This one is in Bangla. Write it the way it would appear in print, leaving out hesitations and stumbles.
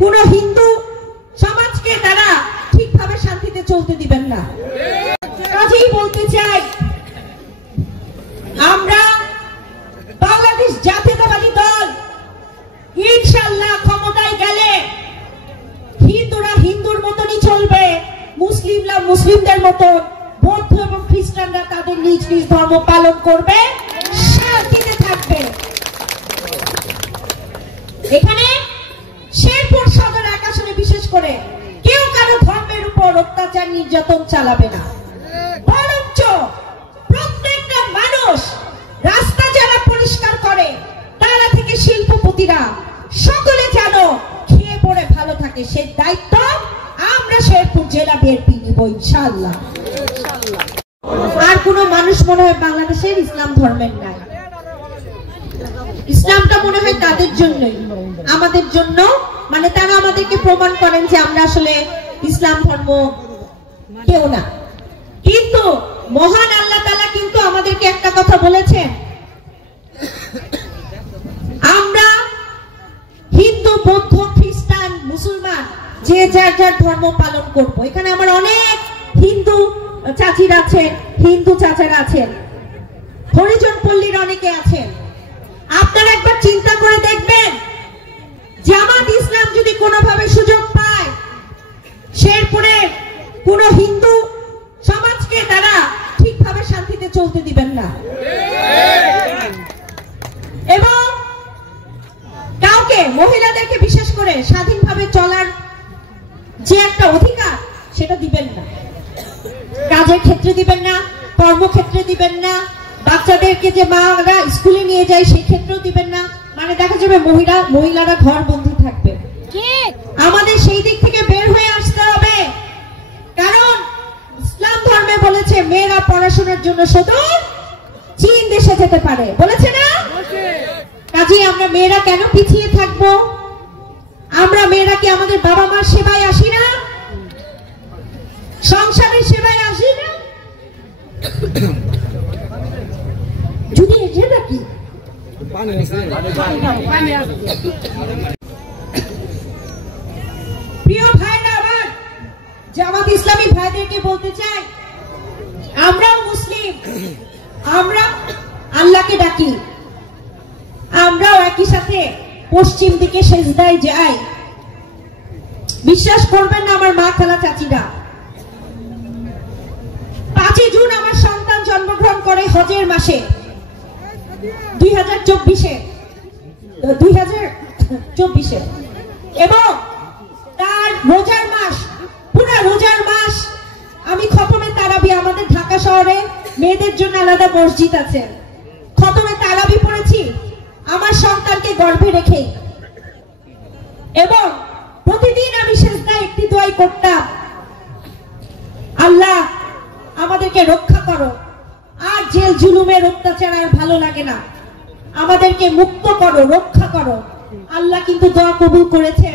কোন হিন্দু সমাজকে তারা ঠিকভাবে শান্তিতে চলতে দিবেন না। কাজেই বলতে চাই, আমরা বাংলাদেশ জাতীয়তাবাদী দল ইনশাআল্লাহ ক্ষমতায় গেলে হিন্দুরা হিন্দুর মতনই চলবে, মুসলিমরা মুসলিমদের মতো, বৌদ্ধ এবং খ্রিস্টানরা তাদের নিজ নিজ ধর্ম পালন করবে, শান্তিতে থাকবে। এখানে শেরপুর সদর এক আসনে বিশেষ করে কেউ কারো ধর্মের উপর অত্যাচার নির্যাতন চালাবে না, বরঞ্চ প্রত্যেকটা মানুষ রাস্তা যারা পরিষ্কার করে তারা থেকে শিল্পপতিরা সকলে যেন খেয়ে পড়ে ভালো থাকে, সেই দায়িত্ব আমরা শেরপুর জেলা বিএনপি নিব ইনশাআল্লাহ। আর কোন মানুষ মনে হয় বাংলাদেশের ইসলাম ধর্মের নাই, ইসলামটা মনে হয় তাদের জন্যই, আমাদের জন্য, মানে তারা আমাদেরকে প্রমাণ করেন যে আমরা আসলে ইসলাম ধর্ম কেউ না। কিন্তু মহান আল্লাহ তাআলা কিন্তু আমাদেরকে একটা কথা বলেছেন, আমরা হিন্দু বৌদ্ধ খ্রিস্টান মুসলমান যে যার যার ধর্ম পালন করব। এখানে আমার অনেক হিন্দু চাচিরা আছেন, হিন্দু চাচারা আছেন, হরিজন পল্লীর অনেকে আছেন। আপনারা একবার চিন্তা করে দেখবেন, জামাত ইসলাম যদি কোনোভাবে সুযোগ পায় শেরপুরের কোন হিন্দু সমাজকে তারা ঠিকভাবে শান্তিতে চলতে দিবেন না, এবং কাউকে মহিলাদেরকে বিশেষ করে স্বাধীনভাবে চলার যে একটা অধিকার সেটা দিবেন না, কাজের ক্ষেত্রে দিবেন না, কর্মক্ষেত্রে দিবেন না, বাচ্চাদেরকে যে মারা স্কুলে নিয়ে যায় সেই ক্ষেত্রেও দিবেন না। মানে দেখা যাবে মহিলারা ঘর বন্দী থাকবে। আমাদের সেই দিক থেকে বের হয়ে আসতে হবে, কারণ ইসলাম ধর্মে বলেছে মেয়েরা পড়াশোনার জন্য শুধু চীন দেশে যেতে পারে, বলেছে না? কাজেই আমরা মেয়েরা কেন পিছিয়ে থাকবো? আমরা মেয়েরা কি আমাদের বাবা মার সেবায় আসি না? সংসারের সেবায় আসি না? যদি এটা কি প্রিয় ভাইরা, আবার জামাত ইসলামী ভাইদেরকে বলতে চাই, আমরাও মুসলিম, আমরা আল্লাহকে ডাকি, আমরাও একই সাথে পশ্চিম দিকে সেজদায় যাই। বিশ্বাস করবেন না আমার মা খালা চাচিরা, 5 জুন আমার সন্তান জন্মগ্রহণ করে হজের মাসে 2024 এবং তার রোজার মাস, পুরো রোজার মাস আমি খতমে তারাবি, আমাদের ঢাকা শহরে মেয়েদের জন্য আলাদা মসজিদ আছে, খতমে তারাবি পড়েছি আমার সন্তানকে গর্ভে রেখে, এবং প্রতিদিন আমি সেজদায় একটি দোয়াই করতাম, আল্লাহ আমাদেরকে রক্ষা করো, আর জেল জুলুমের অত্যাচার আর ভালো লাগে না, আমাদেরকে মুক্ত করো, রক্ষা করো। আল্লাহ কিন্তু দোয়া কবুল করেছে।